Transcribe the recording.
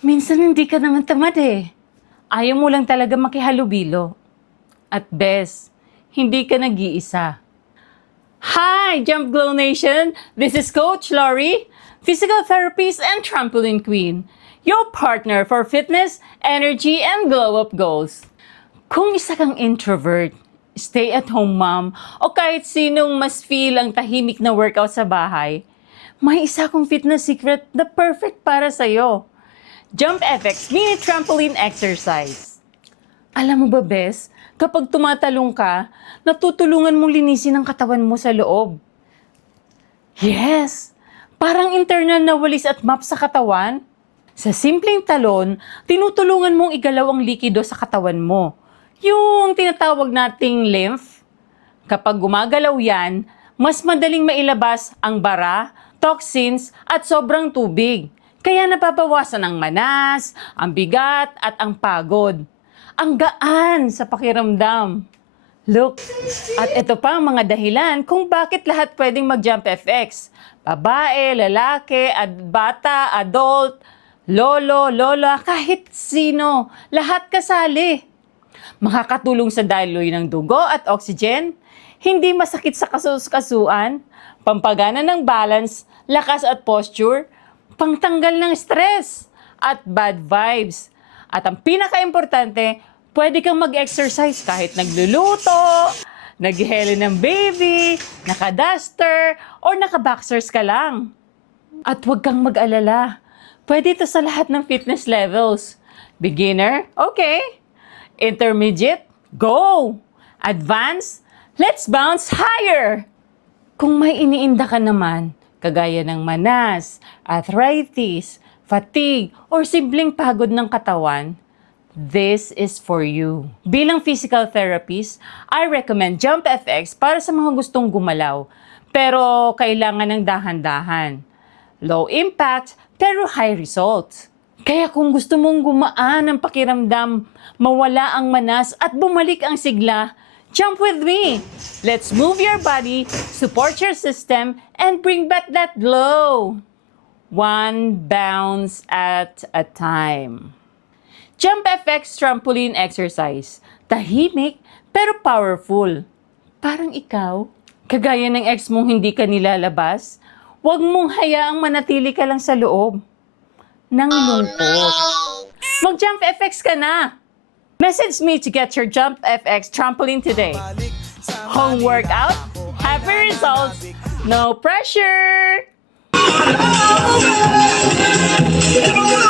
Minsan hindi ka naman tamad eh. Ayaw mo lang talaga makihalubilo. At best, hindi ka nag-iisa. Hi, Jump Glow Nation! This is Coach Lori, physical therapist and trampoline queen. Your partner for fitness, energy, and glow-up goals. Kung isa kang introvert, stay-at-home mom, o kahit sinong mas feel ang tahimik na workout sa bahay, may isa kong fitness secret na perfect para sa'yo. Jump FX Mini Trampoline Exercise. Alam mo ba, Bes, kapag tumatalong ka, natutulungan mong linisin ang katawan mo sa loob. Yes! Parang internal na walis at map sa katawan. Sa simpleng talon, tinutulungan mong igalaw ang likido sa katawan mo. Yung tinatawag nating lymph. Kapag gumagalaw yan, mas madaling mailabas ang bara, toxins, at sobrang tubig. Kaya nababawasan ang manas, ang bigat, at ang pagod. Ang gaan sa pakiramdam. Look, at ito pa ang mga dahilan kung bakit lahat pwedeng mag-Jump FX. Babae, lalaki, bata, adult, lolo, lola, kahit sino, lahat kasali. Makakatulong sa daloy ng dugo at oxygen, hindi masakit sa kasus-kasuan, pampagana ng balance, lakas at posture, pangtanggal ng stress at bad vibes. At ang pinaka-importante, pwede kang mag-exercise kahit nagluluto, naghihele ng baby, naka-duster, or naka-boxers ka lang. At huwag kang mag-alala. Pwede ito sa lahat ng fitness levels. Beginner? Okay. Intermediate? Go! Advanced? Let's bounce higher! Kung may iniinda ka naman, kagaya ng manas, arthritis, fatigue, or simpleng pagod ng katawan, this is for you. Bilang physical therapist, I recommend Jump FX para sa mga gustong gumalaw, pero kailangan ng dahan-dahan. Low impact, pero high results. Kaya kung gusto mong gumaan ang pakiramdam, mawala ang manas at bumalik ang sigla, jump with me! Let's move your body, support your system, and bring back that glow. One bounce at a time. Jump FX Trampoline Exercise. Tahimik pero powerful. Parang ikaw. Kagaya ng ex mong hindi ka nilalabas, huwag mong hayaang manatili ka lang sa loob. Nang lungkot. Mag-Jump FX ka na! Message me to get your Jump FX trampoline today. Home workout, happy results, no pressure!